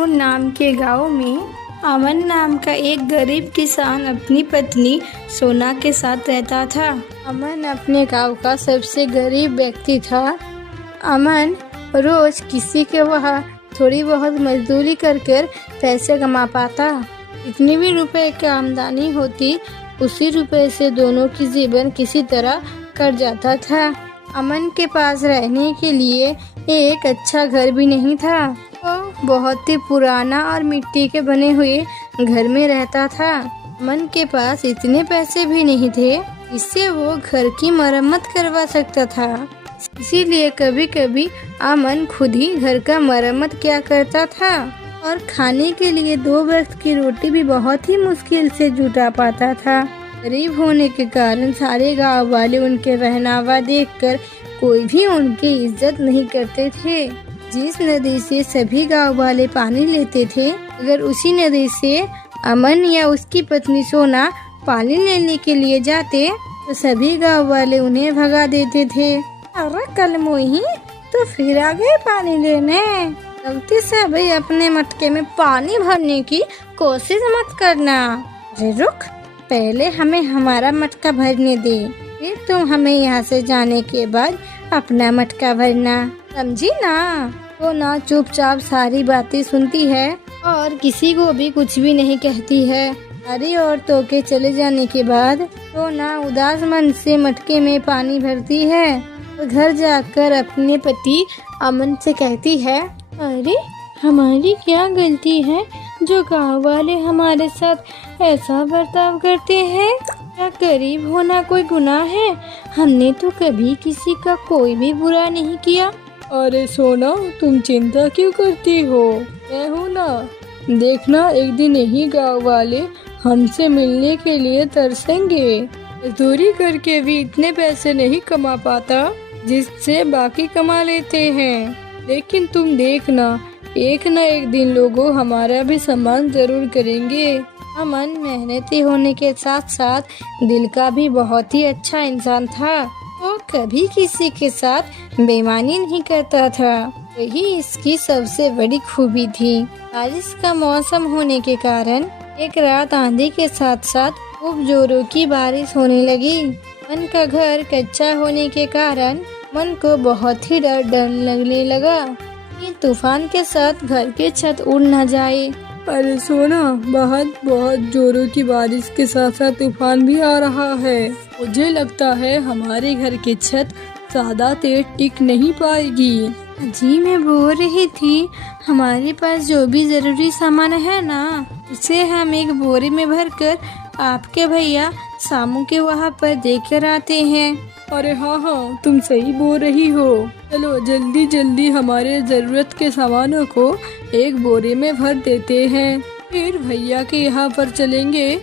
जौनपुर नाम के गांव में अमन नाम का एक गरीब किसान अपनी पत्नी सोना के साथ रहता था। अमन अपने गांव का सबसे गरीब व्यक्ति था। अमन रोज किसी के वहाँ थोड़ी बहुत मजदूरी कर पैसे कमा पाता। जितनी भी रुपए की आमदनी होती उसी रुपए से दोनों की जीवन किसी तरह कट जाता था। अमन के पास रहने के लिए एक अच्छा घर भी नहीं था। वो बहुत ही पुराना और मिट्टी के बने हुए घर में रहता था। अमन के पास इतने पैसे भी नहीं थे जिससे वो घर की मरम्मत करवा सकता था। इसीलिए कभी कभी अमन खुद ही घर का मरम्मत किया करता था और खाने के लिए 2 वक्त की रोटी भी बहुत ही मुश्किल से जुटा पाता था। गरीब होने के कारण सारे गांव वाले उनके पहनावा देखकर कोई भी उनकी इज्जत नहीं करते थे। जिस नदी से सभी गांव वाले पानी लेते थे, अगर उसी नदी से अमन या उसकी पत्नी सोना पानी लेने के लिए जाते तो सभी गांव वाले उन्हें भगा देते थे। अरे कल मोही तो फिर आ गए पानी लेने, गलती से भाई अपने मटके में पानी भरने की कोशिश मत करना। अरे रुक, पहले हमें हमारा मटका भरने दे, फिर तुम हमें यहाँ से जाने के बाद अपना मटका भरना, समझी ना। तो ना चुपचाप सारी बातें सुनती है और किसी को भी कुछ भी नहीं कहती है। सारी औरतों के चले जाने के बाद तो ना उदास मन से मटके में पानी भरती है और घर जाकर अपने पति अमन से कहती है, अरे हमारी क्या गलती है जो गांव वाले हमारे साथ ऐसा बर्ताव करते हैं? क्या गरीब होना कोई गुनाह है? हमने तो कभी किसी का कोई भी बुरा नहीं किया। अरे सोना, तुम चिंता क्यों करती हो? मैं हूँ ना। देखना एक दिन यही गांव वाले हमसे मिलने के लिए तरसेंगे। मजदूरी करके भी इतने पैसे नहीं कमा पाता जिससे बाकी कमा लेते हैं। लेकिन तुम देखना, एक न एक दिन लोगों हमारा भी सम्मान जरूर करेंगे। अमन मेहनती होने के साथ साथ दिल का भी बहुत ही अच्छा इंसान था। वो कभी किसी के साथ बेईमानी नहीं करता था। यही इसकी सबसे बड़ी खूबी थी। बारिश का मौसम होने के कारण एक रात आंधी के साथ साथ खूब जोरों की बारिश होने लगी। मन का घर कच्चा होने के कारण मन को बहुत ही डर लगने लगा कि तूफान के साथ घर की छत उड़ न जाए। अरे सोना, बहुत जोरों की बारिश के साथ साथ तूफान भी आ रहा है। मुझे लगता है हमारे घर की छत ज्यादा देर टिक नहीं पाएगी। जी मैं बोल रही थी, हमारे पास जो भी जरूरी सामान है ना, उसे हम एक बोरे में भरकर आपके भैया सामू के वहाँ पर देकर आते हैं। अरे हाँ, तुम सही बोल रही हो। चलो जल्दी हमारे जरूरत के सामानों को एक बोरे में भर देते हैं, फिर भैया के यहाँ पर चलेंगे।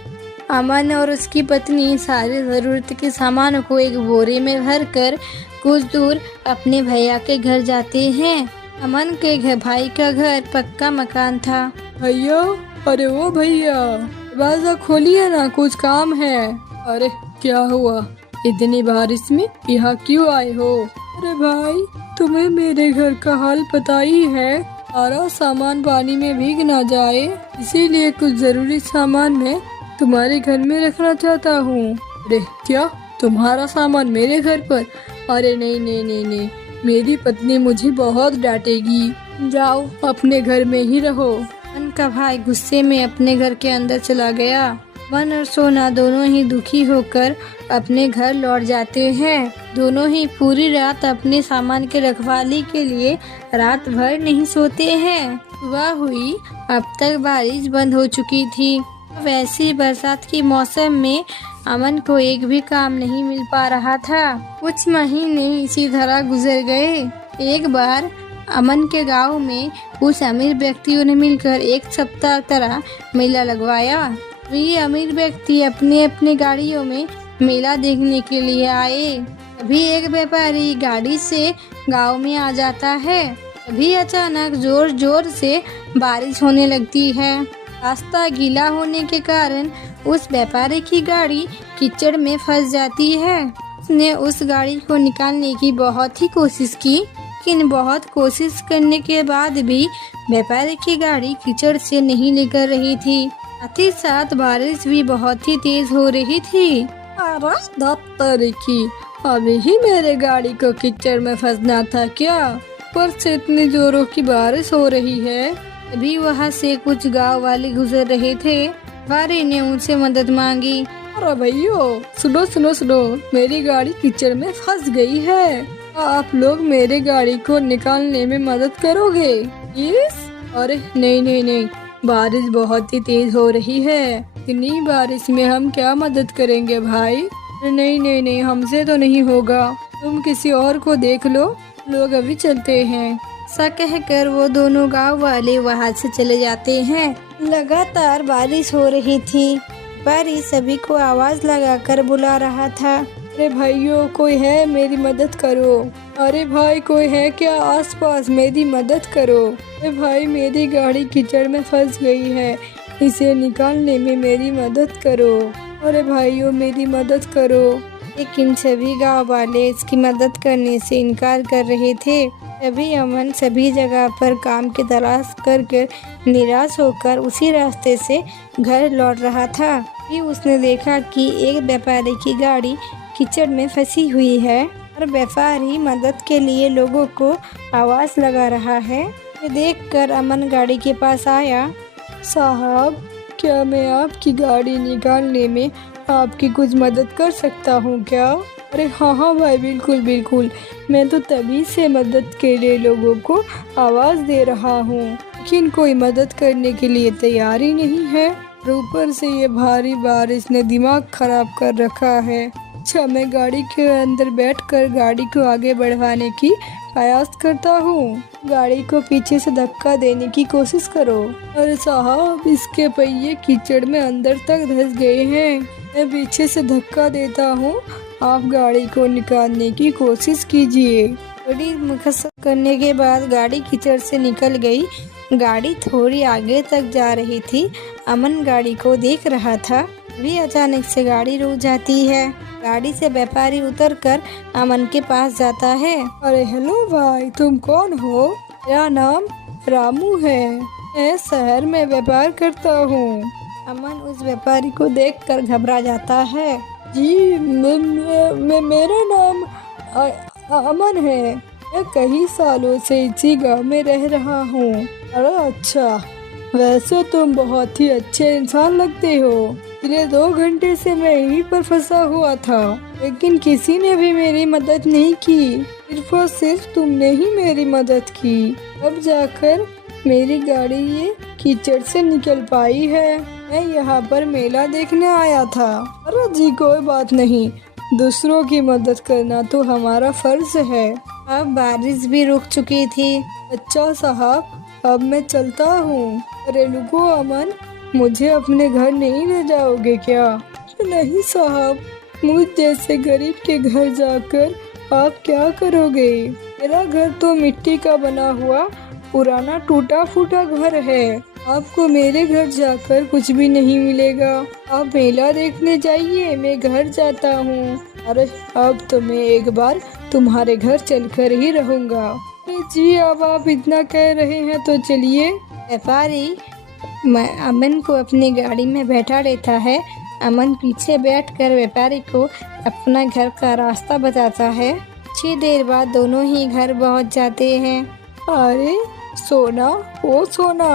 अमन और उसकी पत्नी सारे जरूरत के सामानों को एक बोरे में भरकर कुछ दूर अपने भैया के घर जाते हैं। अमन के भाई का घर पक्का मकान था। भैया, अरे वो भैया, दरवाजा खोलिए ना, कुछ काम है। अरे क्या हुआ, इतनी बारिश में यहाँ क्यों आए हो? अरे भाई, तुम्हें मेरे घर का हाल पता ही है, सारा सामान पानी में भीग ना जाए, इसीलिए कुछ जरूरी सामान मैं तुम्हारे घर में रखना चाहता हूँ। अरे क्या, तुम्हारा सामान मेरे घर पर? अरे नहीं, मेरी पत्नी मुझे बहुत डांटेगी। जाओ अपने घर में ही रहो। मन का भाई गुस्से में अपने घर के अंदर चला गया। मन और सोना दोनों ही दुखी होकर अपने घर लौट जाते हैं। दोनों ही पूरी रात अपने सामान के रखवाली के लिए रात भर नहीं सोते हैं। सुबह हुई, अब तक बारिश बंद हो चुकी थी। वैसे बरसात के मौसम में अमन को एक भी काम नहीं मिल पा रहा था। कुछ महीने इसी तरह गुजर गए। एक बार अमन के गांव में कुछ अमीर व्यक्तियों ने मिलकर एक सप्ताह तरह मेला लगवाया। ये अमीर व्यक्ति अपने अपने गाड़ियों में मेला देखने के लिए आए। अभी एक व्यापारी गाड़ी से गांव में आ जाता है। अभी अचानक जोर से बारिश होने लगती है। रास्ता गीला होने के कारण उस व्यापारी की गाड़ी कीचड़ में फंस जाती है। उसने उस गाड़ी को निकालने की बहुत ही कोशिश की, लेकिन बहुत कोशिश करने के बाद भी व्यापारी की गाड़ी कीचड़ से नहीं निकल रही थी। साथ ही साथ बारिश भी बहुत ही तेज हो रही थी। अरे दत्तर की, अभी ही मेरे गाड़ी को कीचड़ में फंसना था क्या? पर से इतनी जोरों की बारिश हो रही है। अभी वहाँ से कुछ गांव वाले गुजर रहे थे। व्यापारी ने उनसे मदद मांगी। अरे भैया सुनो सुनो सुनो, मेरी गाड़ी कीचड़ में फंस गई है। आप लोग मेरे गाड़ी को निकालने में मदद करोगे प्लीज? अरे नहीं नहीं नहीं, बारिश बहुत ही तेज हो रही है। इतनी बारिश में हम क्या मदद करेंगे भाई? नहीं नहीं नहीं, हमसे तो नहीं होगा, तुम किसी और को देख लो, लोग अभी चलते हैं। ऐसा कहकर वो दोनों गांव वाले वहां से चले जाते हैं। लगातार बारिश हो रही थी। बारिश सभी को आवाज लगाकर बुला रहा था। अरे भाइयों, कोई है, मेरी मदद करो। अरे भाई, कोई है क्या आसपास? मेरी मदद करो। अरे भाई, मेरी गाड़ी कीचड़ में फंस गई है, इसे निकालने में मेरी मदद करो। अरे भाइयों, मेरी मदद करो। लेकिन सभी गांव वाले इसकी मदद करने से इनकार कर रहे थे। तभी अमन सभी जगह पर काम की तलाश कर निराश होकर उसी रास्ते से घर लौट रहा था। फिर उसने देखा कि एक व्यापारी की गाड़ी कीचड़ में फंसी हुई है और व्यापारी मदद के लिए लोगों को आवाज लगा रहा है। ये देखकर अमन गाड़ी के पास आया। साहब, क्या मैं आपकी गाड़ी निकालने में आपकी कुछ मदद कर सकता हूँ क्या? अरे हाँ हाँ भाई, बिल्कुल बिल्कुल, मैं तो तभी से मदद के लिए लोगों को आवाज़ दे रहा हूँ, लेकिन कोई मदद करने के लिए तैयार ही नहीं है। ऊपर से ये भारी बारिश ने दिमाग खराब कर रखा है। अच्छा, मैं गाड़ी के अंदर बैठकर गाड़ी को आगे बढ़वाने की प्रयास करता हूँ। गाड़ी को पीछे से धक्का देने की कोशिश करो। अरे साहब, इसके पहिए कीचड़ में अंदर तक धंस गए हैं। मैं पीछे से धक्का देता हूँ, आप गाड़ी को निकालने की कोशिश कीजिए। बड़ी मशक्कत करने के बाद गाड़ी कीचड़ से निकल गई। गाड़ी थोड़ी आगे तक जा रही थी। अमन गाड़ी को देख रहा था। भी अचानक से गाड़ी रुक जाती है। गाड़ी से व्यापारी उतरकर अमन के पास जाता है। अरे हेलो भाई, तुम कौन हो? मेरा नाम रामू है, मैं शहर में व्यापार करता हूँ। अमन उस व्यापारी को देखकर घबरा जाता है। जी, मेरा नाम अमन है, मैं कई सालों से इसी गांव में रह रहा हूँ। अरे अच्छा, वैसे तुम बहुत ही अच्छे इंसान लगते हो। पिछले 2 घंटे से मैं यहीं पर फंसा हुआ था, लेकिन किसी ने भी मेरी मदद नहीं की। सिर्फ और सिर्फ तुमने ही मेरी मदद की, अब जाकर मेरी गाड़ी ये कीचड़ से निकल पाई है। मैं यहाँ पर मेला देखने आया था। अरे जी, कोई बात नहीं, दूसरों की मदद करना तो हमारा फर्ज है। अब बारिश भी रुक चुकी थी। अच्छा साहब, अब मैं चलता हूँ। अरे रुको अमन, मुझे अपने घर नहीं ले जाओगे क्या? नहीं साहब, मुझ जैसे गरीब के घर जाकर आप क्या करोगे? मेरा घर तो मिट्टी का बना हुआ पुराना टूटा फूटा घर है। आपको मेरे घर जाकर कुछ भी नहीं मिलेगा। आप मेला देखने जाइए, मैं घर जाता हूँ। अरे अब तो मैं एक बार तुम्हारे घर चलकर ही रहूँगा। जी, अब आप इतना कह रहे हैं तो चलिए। व्यापारी अमन को अपनी गाड़ी में बैठा लेता है। अमन पीछे बैठकर व्यापारी को अपना घर का रास्ता बताता है। कुछ देर बाद दोनों ही घर पहुंच जाते हैं। अरे सोना, ओ सोना,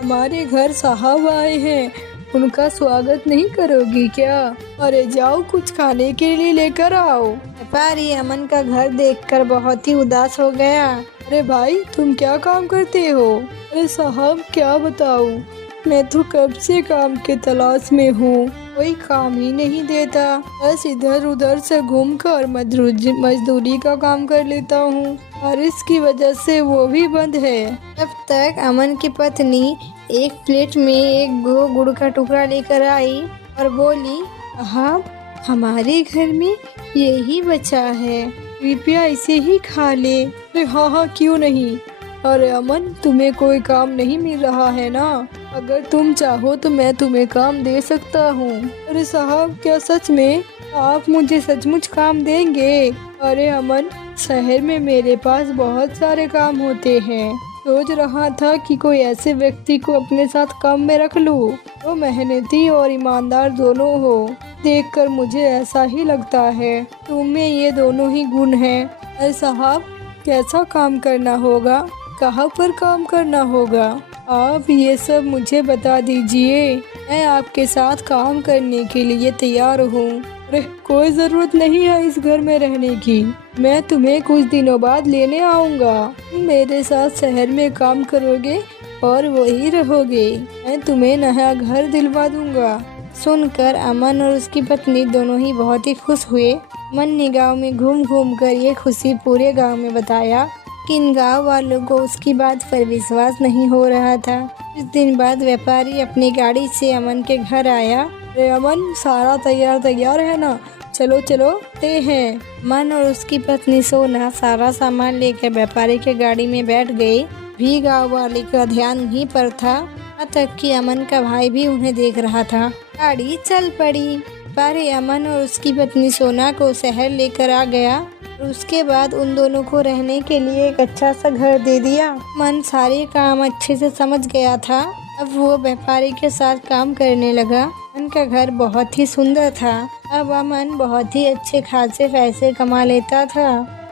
हमारे घर साहब आए हैं, उनका स्वागत नहीं करोगी क्या? अरे जाओ, कुछ खाने के लिए लेकर आओ। व्यापारी अमन का घर देखकर बहुत ही उदास हो गया। अरे भाई, तुम क्या काम करते हो? अरे साहब, क्या बताऊं, मैं तो कब से काम के तलाश में हूँ, कोई काम ही नहीं देता। बस इधर उधर से घूमकर मजदूरी का काम कर लेता हूँ, और इसकी वजह से वो भी बंद है। तब तक अमन की पत्नी एक प्लेट में एक गुड़ का टुकड़ा लेकर आई और बोली, साहब, हमारे घर में यही बचा है, कृपया इसे ही खा ले। अरे हाँ हाँ, क्यों नहीं। अरे अमन, तुम्हें कोई काम नहीं मिल रहा है ना? अगर तुम चाहो तो मैं तुम्हें काम दे सकता हूँ। अरे साहब, क्या सच में आप मुझे सचमुच काम देंगे? अरे अमन, शहर में मेरे पास बहुत सारे काम होते हैं। सोच रहा था कि कोई ऐसे व्यक्ति को अपने साथ काम में रख लूं, तो मेहनती और ईमानदार दोनों हो। देखकर मुझे ऐसा ही लगता है। तुम में ये दोनों ही गुण हैं। अरे साहब, कैसा काम करना होगा, कहाँ पर काम करना होगा, आप ये सब मुझे बता दीजिए। मैं आपके साथ काम करने के लिए तैयार हूँ। अरे कोई ज़रूरत नहीं है इस घर में रहने की। मैं तुम्हें कुछ दिनों बाद लेने आऊँगा। तुम मेरे साथ शहर में काम करोगे और वही रहोगे। मैं तुम्हें नया घर दिलवा दूँगा। सुनकर अमन और उसकी पत्नी दोनों ही बहुत ही खुश हुए। अमन ने गांव में घूम घूम कर ये खुशी पूरे गांव में बताया, लेकिन गांव वालों को उसकी बात पर विश्वास नहीं हो रहा था। कुछ दिन बाद व्यापारी अपनी गाड़ी से अमन के घर आया। अरे अमन, सारा तैयार है ना? चलो चलो ते हैं। अमन और उसकी पत्नी सोना सारा सामान लेकर व्यापारी के गाड़ी में बैठ गए। भी गांव वाले का ध्यान उन्हीं पर था, यहाँ तक कि अमन का भाई भी उन्हें देख रहा था। गाड़ी चल पड़ी। व्यापारी अमन और उसकी पत्नी सोना को शहर लेकर आ गया और उसके बाद उन दोनों को रहने के लिए एक अच्छा सा घर दे दिया। अमन सारे काम अच्छे से समझ गया था। अब वो व्यापारी के साथ काम करने लगा। अमन का घर बहुत ही सुंदर था। अब अमन बहुत ही अच्छे खासे पैसे कमा लेता था।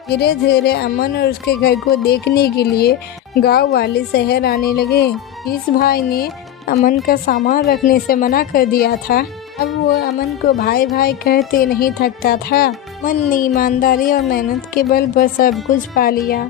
धीरे धीरे अमन और उसके घर को देखने के लिए गांव वाले शहर आने लगे। इस भाई ने अमन का सामान रखने से मना कर दिया था। अब वो अमन को भाई भाई कहते नहीं थकता था। अमन ने ईमानदारी और मेहनत के बल पर सब कुछ पा लिया।